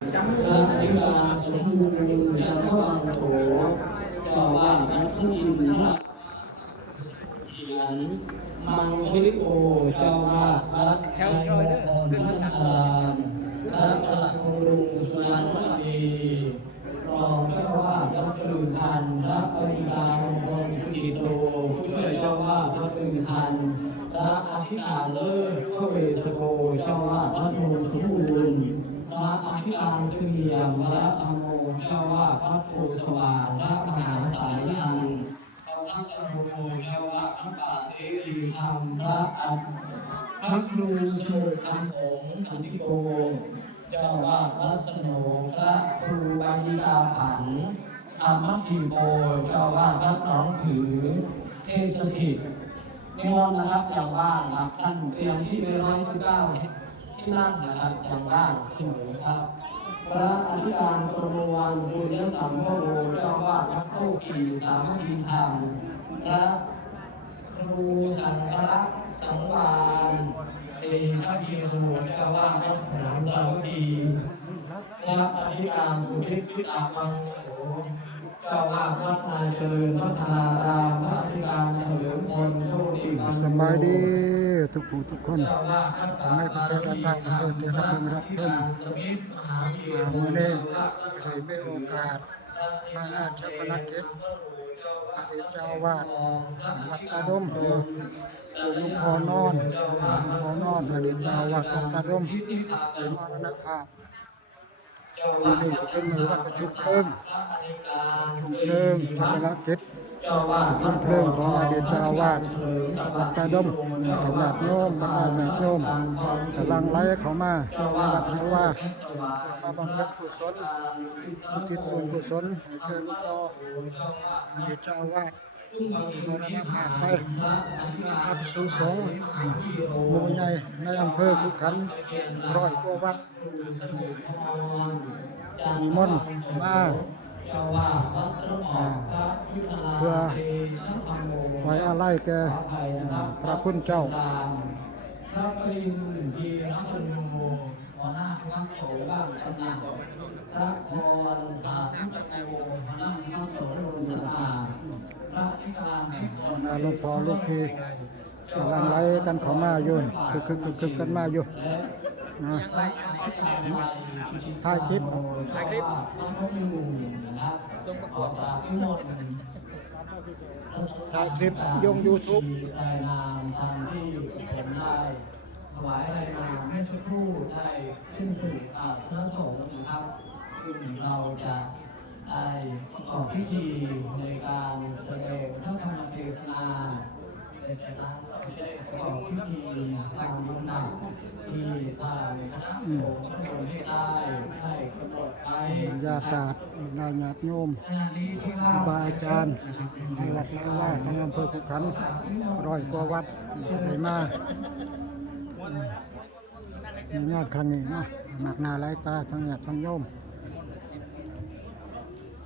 พระอธิกาสมบูรณ์จันทวังโสเจ้าว่าวัดพระอินทรพระเขียนมังคลิโอเจ้าว่าวัดชัยมงคลพัฒนารามพระประหลัดกรุงสุวรรณวดีรองเจ้าว่าวัดปรึงพันธ์พระปริกามงคลสุกิโตช่วยเจ้าว่าวัดปรึงพันธ์พระอธิการเลิศพระเวสโกเจ้าว่าวัดโนสมบูรณ์ ระอธิการเสียงพระธรรมโมเจ้าว่าพระโพสวาพระมหาสายยันพระพัสดุโมเจ้าว่าพระป่าเสรีธรรมพระอัฏพระครูสมุทรคำผงขันติโกเจ้าว่าวัดสโนพระครูบายิกาผันธรรมทิโกเจ้าว่าวัดหนองผือเทศสถิตนิมนต์นะครับอย่างว่างครับท่านเตรียมที่ไปร้อยสิบเก้า ที่นั่งนะครับอย่างว่างเสมอครับ พระอธิการประมวลบุญยสัมภโวเจ้าว่าวัดโคกีสามัคคีธรรมพระครูสังฆรักษ์สังวานเตชะพีโรเจ้าว่าวัดสนามสามัคคีพระอธิการสุริพิตาวังโสเจ้าว่าวัดนายเจริญพัฒนารามพระอธิการเฉลิมพลโชคดีสบายดี ทุกผู้ทุกคนทำให้ประเทศและต่างประเทศได้รับรู้รับชมสมิทมหาวิทยาอ่าลัยมื่อนี้เคยมีโอกาสมางานชาปนกิจอดีตเจ้าวาดวัดตาดมหลวงพ่อนอนหลวงพ่อนอนอดีตเจ้าวาดวัดตาดมเป็นมรณภาพมื่อนี้เป็นมือวันประชุมเพลิงประชุมเพลิงชาปนกิจ เจ้าว่าชุมเพลิงของอดีตเจ้าอาวาสวัดตาดมขนาดโยมบรรดาญาโยมสลังไหลเขามาในวัดนี้ว่ามาบำเพ็ญกุศลอุทิศส่วนกุศลให้แก่หลวงพ่ออดีตเจ้าอาวาสมรณภาพไปพระภิกษุสงฆ์หมู่ใหญ่ในอำเภอขุขันร้อยกว่าวัดนิมนต์มา เจ้าว่าวัดพระบอบพระยุทธนาเพื่อเตชะธรรมโมไว้อาลัยแก่พระคุณเจ้าพระปรินทีรัตนโนหัวหน้าคณะสงฆ์บ้านกำนันพระพรตาพุทธโกหัวหน้าคณะสงฆ์รุนสถานพระธิการพิกรมาลวงพ่อลูกพี่กำลังไล่กันเข้ามาอยู่คึกคึกคึกคึกกันมาอยู่ถ่ายคลิปถ่ายคลิป สมประกอบพิมลถ่ายคลิปยง YouTube รายนามตามที่ผมได้ถวายรายนามเมื่อสักครู่ได้ขึ้นสู่อาสนสงฆ์นะครับ ซึ่งเราจะได้ประกอบพิธีในการแสดงพระธรรมเทศนาเสร็จจากนั้นเราจะได้ประกอบพิธีตามลำดับ ทางคณะสงฆ์พระพุทธได้ได้กำหนดไว้บรรยากาศนายญาติโยมครูบาอาจารย์ในวัดไร่ว่าทั้งอำเภอขุขันร้อยกว่าวัดได้มาในงานครั้งนี้นะหนักหนาหลายตาทั้งญาติทั้งโยม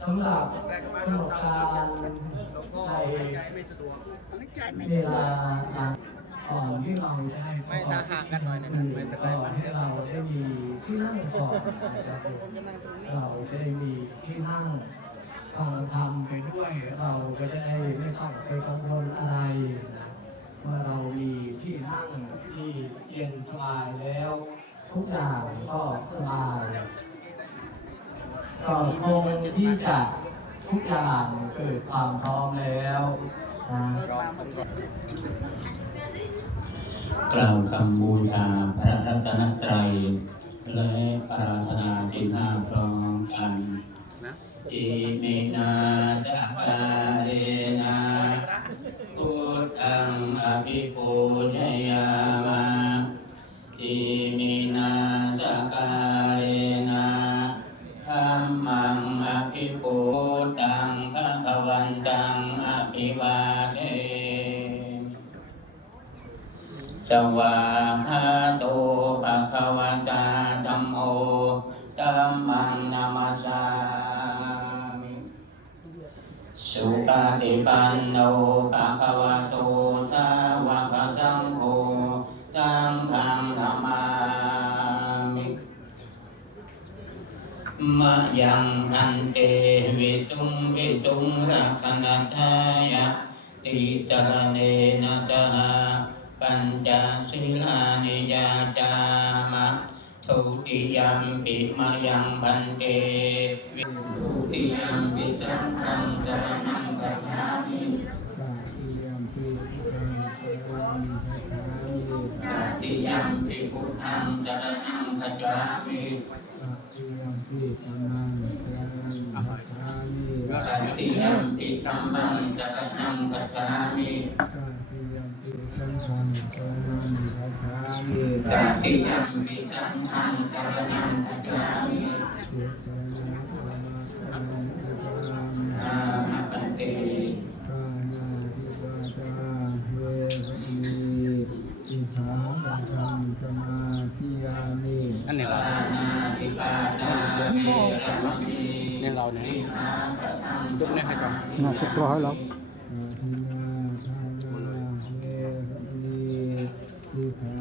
สำหรับกำหนดการในเวลา ก่อนที่เราจะได้ไม่ตาห่างกันหน่อยหนึ่งไม่เป็นไรก่อนที่เราได้มีที่นั่งก่อนนะครับเราจะได้มีที่นั่งฟังธรรมไปด้วย เราก็จะได้ไม่ต้องไปกังวลอะไรเมื่อเรามีที่นั่งที่เย็นสบายแล้ว ทุกอย่างก็สบายก็คงที่จะทุกอย่างเกิดความพร้อมแล้วนะ กล่าวคำบูชาพระรัตนตรัย และปรารถนาสินห้าพร้อมกันอิมินาจักาเรนาพุทธังอภิปูชย สุปฏิปันโนภะคะวะโตสาวกสังโฆสังฆังนามามิมะยังอันเตวิตุงวิตุงรักขณทายะติจารเนนะสหปัญจศีลานิยาจามะ ทุติยัมปิมะยังพันเตวิทุติยัมปิสังฆังสรณังคัจฉามิกาเอียมปิตังสรณังคัจฉามิตติยัมปิพุทธังสรณังคัจฉามิกาเอียมปิสังฆังสรณังคัจฉามิตติยัมปิธัมมังสรณังคัจฉามิ สังฆังสรณังคัจฉามิตติยัมปิสังฆังสรณังคัจฉามิเจตนาธรรมะสรณังคัจฉามิอามะปันเตกานาทิปาตาเวรมีอิขาปัญญังสมาธิยามิอันนี้เราเนี่ยเราเนี่ยจุดเนี่ยให้ก่อนน่าจะปล่อยแล้ว mm-hmm.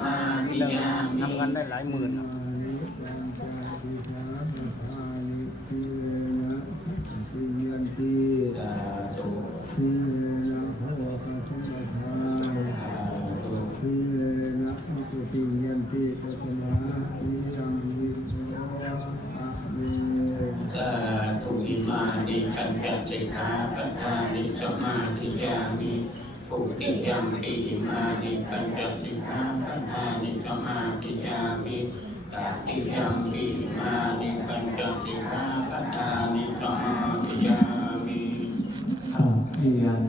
มาธิยามิทำกันได้หลายหมื่นอะอานิปัญจทิสามุทานิสิเลนะสิยันติสาธุสิเลนะภวะคัสมะทาสาธุสิเลนะอุปติยันติปัสมาทิยังวิโสอะเมสาธุอิมานิปัญจสิกขาปะทานิสมาธิยามิ ภูติยัมปิมานิปัญจสิกขาปะทานิสมาธิยามิตาติยัมปิมานิปัญจสิกขาปะทานิสมาธิยามิข้าเรียน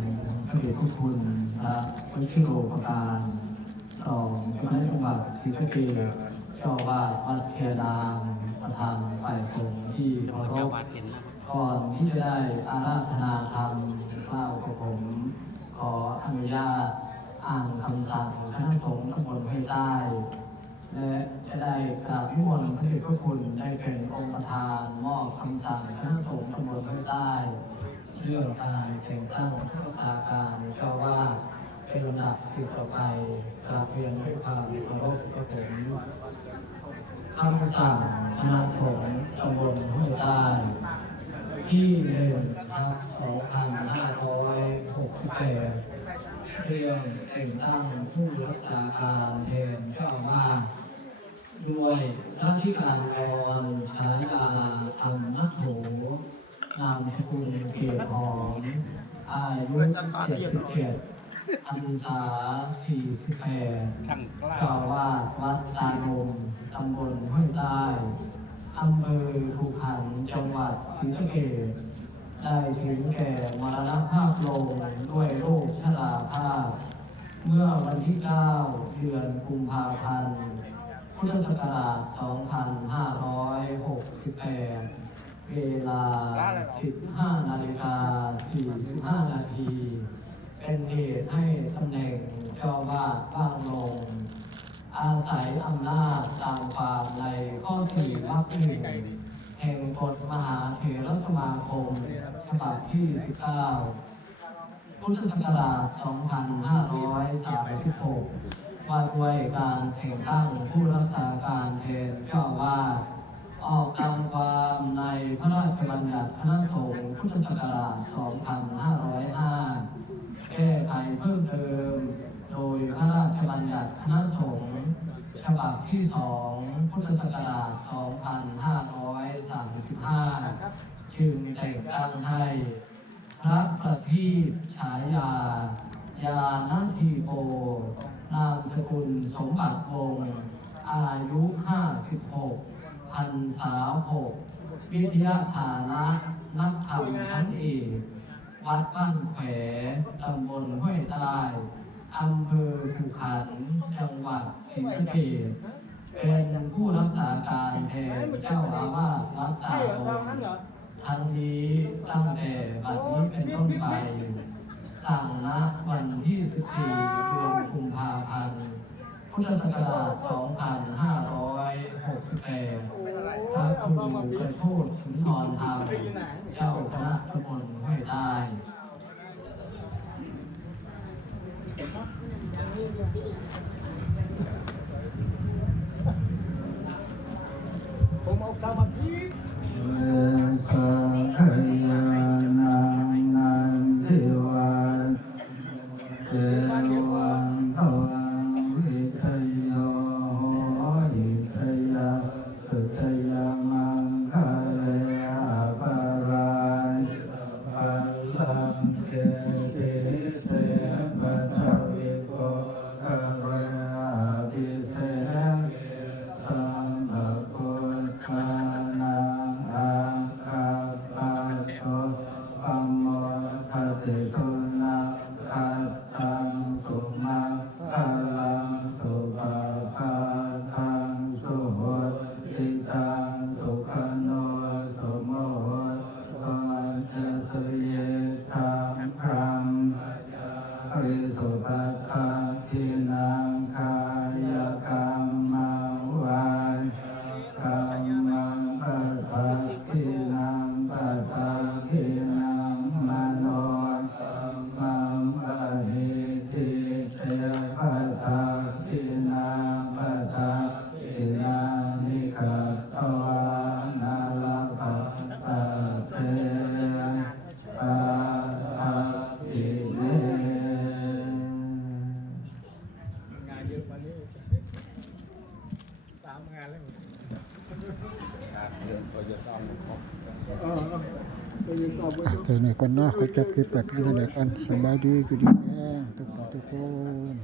พระเดชพระคุณพระวชิโรปการรองเจ้าคณะจังหวัดศรีสะเกษเจ้าอาวาดวัดเพดานประธานฝ่ายสงฆ์ที่เคารพก่อนที่จะได้อาราธนาธรรมข้าวกับผม ออนุญาตอ่านคำสั่งคณะสงฆ์ตำบลห้วยใต้ และจะได้กราบนิมนต์พระเดชพระคุณได้เป็นองค์ประธานมอบคำสั่งคณะสงฆ์ตำบลห้วยใต้ เรื่องการแต่งตั้งรักษาการเจ้าว่าดเป็นลำดับสิบต่อไปกราบเรียนด้วยความเคารพกับผมคำสั่งคณะสงฆ์ตำบลห้วยใต้ ที่หนึ่งทับสองพันห้าร้อยหกสิบแปดเรื่องแต่งตั้งผู้รักษาการแทนเจ้าอาวาสด้วยรัฐิการกรฉายาธรรมนัโถนามสกุลเกียรติหอมอายุ77พรรษา48ช่างกล้าเจ้าอาวาดวัดตาลมตำบลห้วยใต้ อำเภอภูขันจังหวัดศรีสะเกษได้ถึงแก่มรณภาพลงด้วยโรคชราภาพ เมื่อวันที่ 9 เดือนกุมภาพันธ์พุทธศักราช 2568 เวลา 15 นาฬิกา 45 นาที เป็นเหตุให้ตำแหน่งเจ้าวาดว่างลง อาศัยอำนาจตามความในข้อ4วรรคหนึ่งแห่งกฎมหาเถรสมาคม ฉบับที่ 19 พุทธศักราช 2536 ว่าด้วยการแต่งตั้งผู้รักษาการแทนเจ้าอาวาออกตามความในพระราชบัญญัติคณะสงฆ์พุทธศักราช 2505 แก้ไขเพิ่มเติม โดยพระราชบัญญัติคณะสงฆ์ ฉบับที่ 2 พุทธศักราช 2535 จึงแต่งตั้งให้ พระประทีปฉายา ยานัทีโปนามสกุลสมบัติวงศ์อายุ 56พันษาหกวิทยาฐานะนักธรรมชั้นเอกวัดบ้านแขวตำบลห้วยใต้ อำเภอขุขันธ์จังหวัดศรีสะเกษเป็นผู้รักษาการแทนเจ้าอาวาสวัดตาโงทั้งนี้ตั้งแต่บัดนี้เป็นต้นไป สั่งณวันที่ 14 เดือนกุมภาพันธ์ พุทธศักราช 2568พระครูกระโชดสุนทรธรรม เจ้าคณะตำบลห้วยใต้ เวสังขยานังนันทิวั ปัฏฐาทินังกายกรรม ก่อนนะขอจบคลิปแบบนี้เลยกันสบายดีกูดีแม่ทุกคนทุกคน